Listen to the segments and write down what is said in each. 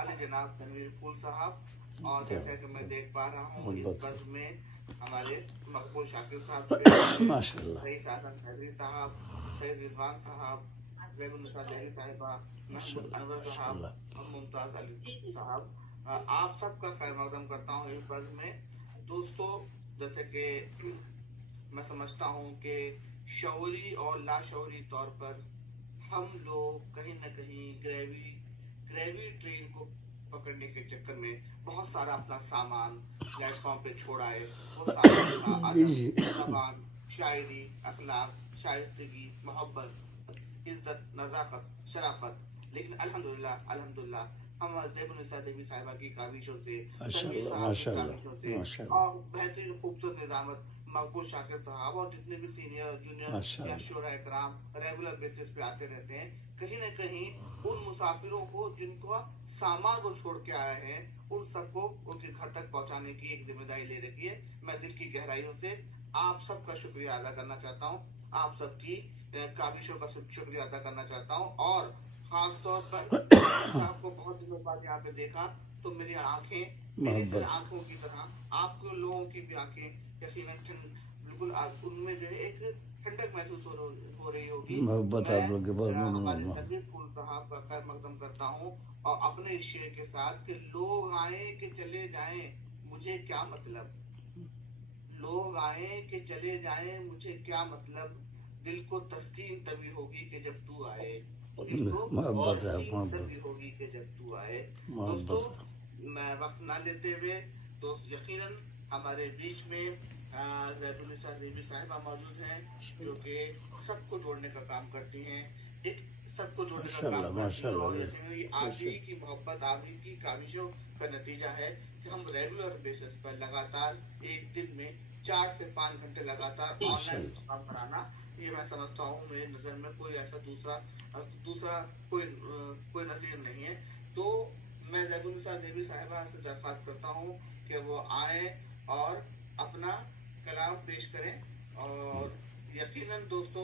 علی جناب تنویر پھول صاحب، اور جیسا کہ میں دیکھ پا رہا ہوں اس بزم میں ہمارے مقبول شاکر صاحب شریف، رئیس اعظم حیدری صاحب، سید رضوان صاحب، زیب النساء دیوی صاحبہ، محمود انور صاحب اور ممتاز علی صاحب، آپ سب کا خیر مقدم کرتا ہوں اس بزم میں۔ دوستو، جیسے کہ میں سمجھتا ہوں کہ شعوری اور لاشعوری طور پر ہم لوگ کہیں نہ کہیں گریوی ٹرین کو پکڑنے کے چکر میں بہت سارا اپنا سامان پلیٹ فارم پہ چھوڑا ہے۔ وہ سامان تھا ادب، زبان، شاعری، اخلاق، شائستگی، محبت، عزت، نزاکت، شرافت۔ لیکن الحمدللہ ہم زیب النساء دیوی صاحبہ کی کاوشوں سے، تنویر صاحب کی کاوشوں سے، اور بہترین خوبصورت نظامت مقبول شاکر صاحب اور جتنے بھی سینئر جونیئر یا شعراء کرام ریگولر بیسس پہ آتے رہتے ہیں، کہیں نہ کہیں ان مسافروں کو جن کو سامان وہ چھوڑ کے آئے ہیں ان سب کو ان کے گھر تک پہنچانے کی ایک ذمہ داری لے رکھی ہے۔ میں دل کی گہرائیوں سے آپ سب کا شکریہ ادا کرنا چاہتا ہوں، آپ سب کی کاوشوں کا شکریہ ادا کرنا چاہتا ہوں، اور خاص طور پر صاحب کو بہت دنوں بعد یہاں پہ دیکھا تو میری آنکھیں میری آنکھوں کی طرح آپ کے لوگوں کی بھی آنکھیں یقیناً بالکل ان میں جو ہے ایک ٹھنڈک محسوس ہو رہی ہوگی۔ میں ہمارے تنویر پھول صاحب کا خیر مقدم کرتا ہوں اور اپنے اس شعر کے ساتھ کہ لوگ آئیں کہ چلے جائیں مجھے کیا مطلب، لوگ آئیں کہ چلے جائیں مجھے کیا مطلب، دل کو تسکین تبھی ہوگی کہ جب تو آئے، دل کو تسکین تبھی ہوگی کہ جب تو آئے۔ دوستو، میں وقت نہ لیتے ہوئے دوست یقیناً ہمارے بیچ میں زیب النساء دیوی صاحبہ موجود ہیں جو کہ سب کو جوڑنے کا کام کرتی ہیں، سب کو جوڑنے کا کام کرتی ہیں، اور یقیناً یہ آپ ہی کی محبت، آپ ہی کی کاوشوں کا نتیجہ ہے کہ ہم ریگولر بیسس پر لگاتار ایک دن میں 4 سے 5 گھنٹے لگاتار آن لائن کام کرانا، یہ میں سمجھتا ہوں میری نظر میں کوئی ایسا دوسرا کوئی نظیر نہیں ہے۔ تو میں زیب النساء دیوی صاحبہ سے درخواست کرتا ہوں کہ وہ آئیں اور اپنا کلام پیش کریں۔ اور یقیناً دوستو،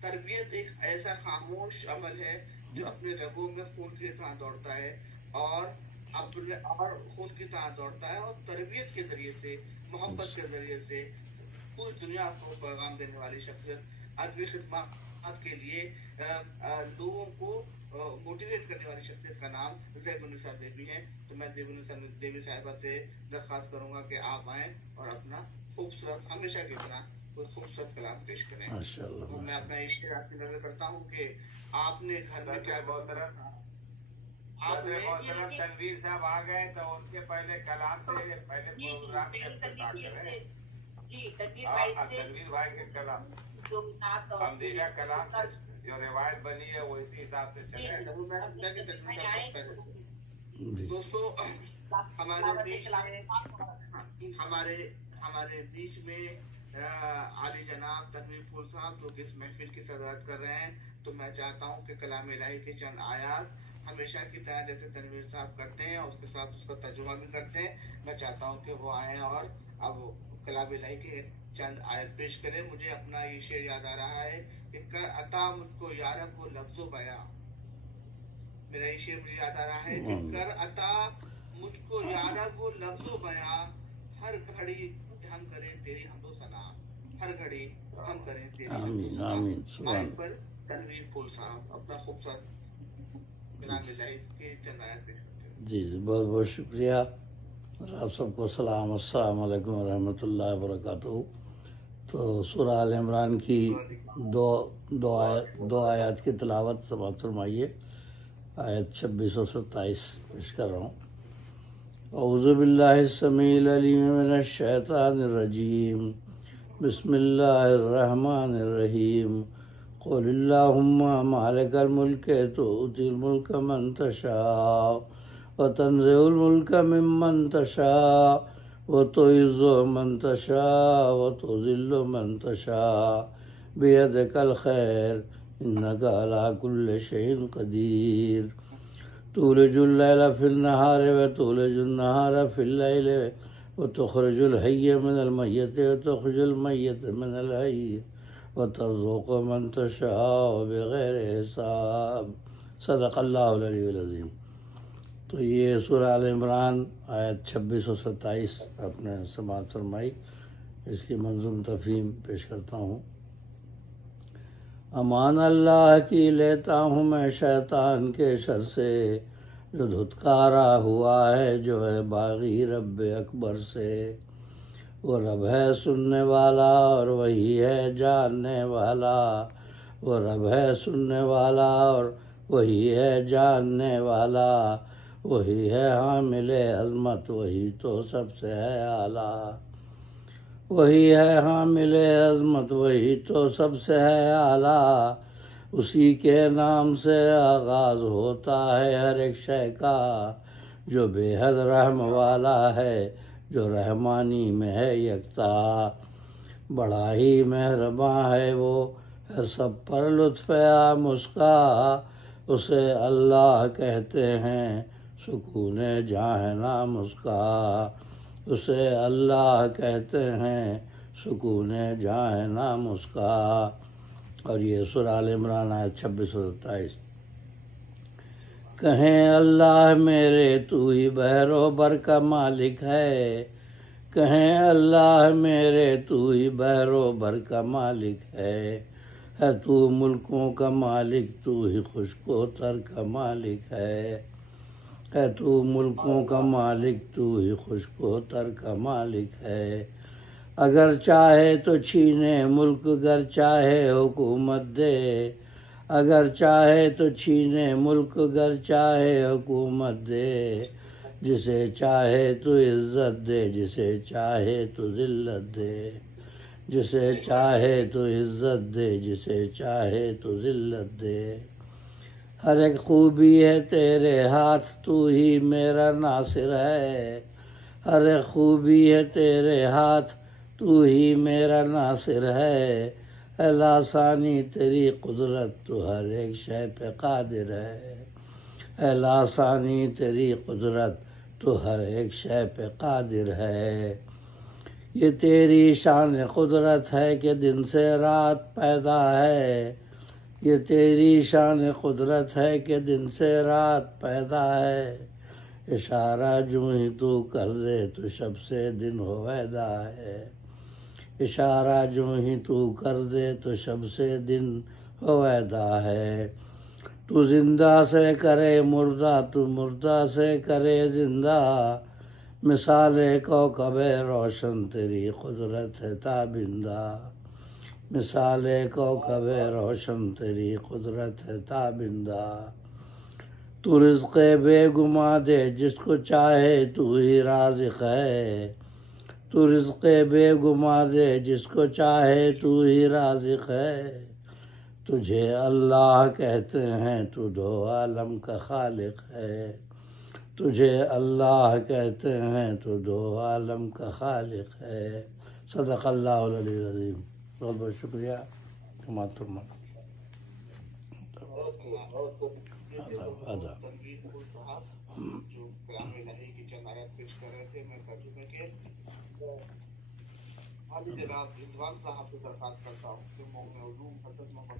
تربیت ایک ایسا خاموش عمل ہے جو اپنے رگوں میں خون کی طرح دوڑتا ہے اور خون کی طرح دوڑتا ہے، اور تربیت کے ذریعے سے، محبت کے ذریعے سے پوری دنیا کو پیغام دینے والی شخصیت، ادبی خدمات کے لیے لوگوں کو موٹیویٹ کرنے والی شخصیت کا نام زیب النساء دیوی ہے۔ تو میں زیب النساء دیوی صاحبہ سے درخواست کروں گا کہ آپ آئیں اور اپنا خوبصورت، ہمیشہ کی طرح کوئی خوبصورت کلام پیش کریں۔ تو میں اپنا اشتہار آپ کی نظر کرتا ہوں کہ آپ نے گھر میں کیا تنویر صاحب آ گئے تو ان کے پہلے کلام سے پہلے پروگرام کے تنویر بھائی کے کلام حمدیہ کلام سے جو روایت بنی ہے وہ اسی حساب سے چلے۔ دوستو، ہمارے بیچ میں عالی جناب تنویر پھول صاحب جو کہ اس محفل کی صدارت کر رہے ہیں، تو میں چاہتا ہوں کہ کلام الہی کے چند آیات ہمیشہ کی طرح جیسے تنویر صاحب کرتے ہیں اور اس کے ساتھ اس کا ترجمہ بھی کرتے ہیں، میں چاہتا ہوں کہ وہ آئیں اور اب کلام الہی کے چند آیت پیش کریں۔ مجھے اپنا یہ شعر یاد آ رہا ہے کہ کر عطا مجھ کو یارب وہ لفظ و بیاں، میرا یہ شعر مجھے یاد آ رہا ہے کہ کر عطا مجھ کو یارب وہ لفظ و بیاں، ہر گھڑی ہم کریں تیری حمد و ثنا، ہر گھڑی ہم کریں تیری حمد و ثنا۔ مائک پر تنویر پھول صاحب اپنا خوبصورت کلام الہی کے چند آیات پیش کرتے ہیں۔ جی بہت بہت شکریہ، اور آپ سب کو سلام، السلام علیکم ورحمۃ اللہ وبرکاتہ۔ تو سورہ آل عمران کی دو آیات کی تلاوت سماعت فرمائیے۔ آیت 26 اور 27 پیش کر رہا ہوں۔ اعوذ باللہ السمیع العلیم من الشیطان الرجیم، بسم اللہ الرحمن الرحیم۔ قل اللہم مالک الملک تؤتی الملک من تشاء وتنزع الملک ممن تشاء وتعز من تشاء وتذل من تشاء بیدک الخیر انک علی کل شیء قدیر۔ تولج اللیل فی النہار وتولج النہار فی اللیل وتخرج الحی من المیت وتخرج المیت من الحی وترزق من تشاء بغیر حساب۔ صدق اللہ العلی العظیم۔ تو یہ سورہ آل عمران آیت 26 اور 27 اپنے سماعت فرمائی، اس کی منظوم تفہیم پیش کرتا ہوں۔ امان اللہ کی لیتا ہوں میں شیطان کے شر سے، جو دھتکارا ہوا ہے جو ہے باغی رب اکبر سے۔ وہ رب ہے سننے والا اور وہی ہے جاننے والا، وہ رب ہے سننے والا اور وہی ہے جاننے والا، وہی ہے حامل عظمت وہی تو سب سے ہے اعلیٰ، وہی ہے حامل عظمت وہی تو سب سے ہے اعلیٰ۔ اسی کے نام سے آغاز ہوتا ہے ہر ایک شے کا، جو بے حد رحم والا ہے جو رحمانی میں ہے یکتا۔ بڑا ہی مہرباں ہے وہ ہے سب پر لطف عام اس کا، اسے اللہ کہتے ہیں سکون جاں ہے نام اس کا، اسے اللہ کہتے ہیں سکون جاں ہے نام اس کا۔ اور یہ سورہ آل عمران آیت 26 اور 27۔ کہیں اللہ میرے تو ہی بحر و بر کا مالک ہے، کہیں اللہ میرے تو ہی بحر و بر کا مالک ہے تو ملکوں کا مالک تو ہی خشک و تر کا مالک ہے تو ملکوں کا مالک تو ہی خشک و تر کا مالک ہے۔ اگر چاہے تو چھینے ملک گر چاہے حکومت دے، اگر چاہے تو چھینے ملک گر چاہے حکومت دے، جسے چاہے تو عزت دے جسے چاہے تو ذلت دے، جسے چاہے تو عزت دے جسے چاہے تو ذلت دے۔ ہر ایک خوبی ہے تیرے ہاتھ تو ہی میرا ناصر ہے، ہر ایک خوبی ہے تیرے ہاتھ تو ہی میرا ناصر ہے، اے لاسانی تیری قدرت تو ہر ایک شے پہ قادر ہے، اے لاسانی تیری قدرت تو ہر ایک شے پہ قادر ہے۔ یہ تیری شان قدرت ہے کہ دن سے رات پیدا ہے، یہ تیری شان قدرت ہے کہ دن سے رات پیدا ہے، اشارہ جو ہی تو کر دے تو شب سے دن ہویدا ہے، اشارہ جو ہی تو کر دے تو شب سے دن ہویدا ہے۔ تو زندہ سے کرے مردہ تو مردہ سے کرے زندہ، مثال کوکب روشن تیری قدرت ہے تابندہ، مثال کوکب روشن تیری قدرت ہے تابندہ۔ تو رزق بے گما دے جس کو چاہے تو ہی رازق ہے، تو رزق بے گما دے جس کو چاہے تو ہی رازق ہے، تجھے اللہ کہتے ہیں تو دو عالم کا خالق ہے، تجھے اللہ کہتے ہیں تو دو عالم کا خالق ہے۔ صدق اللہ العلی العظیم۔ بہت بہت شکریہ۔ جو کلام الہی کی چند آیات پیش کر رہے تھے، میں ترجمے کے عالی جناب رضوان صاحب کو درخواست کرتا ہوں کہ موقع علوم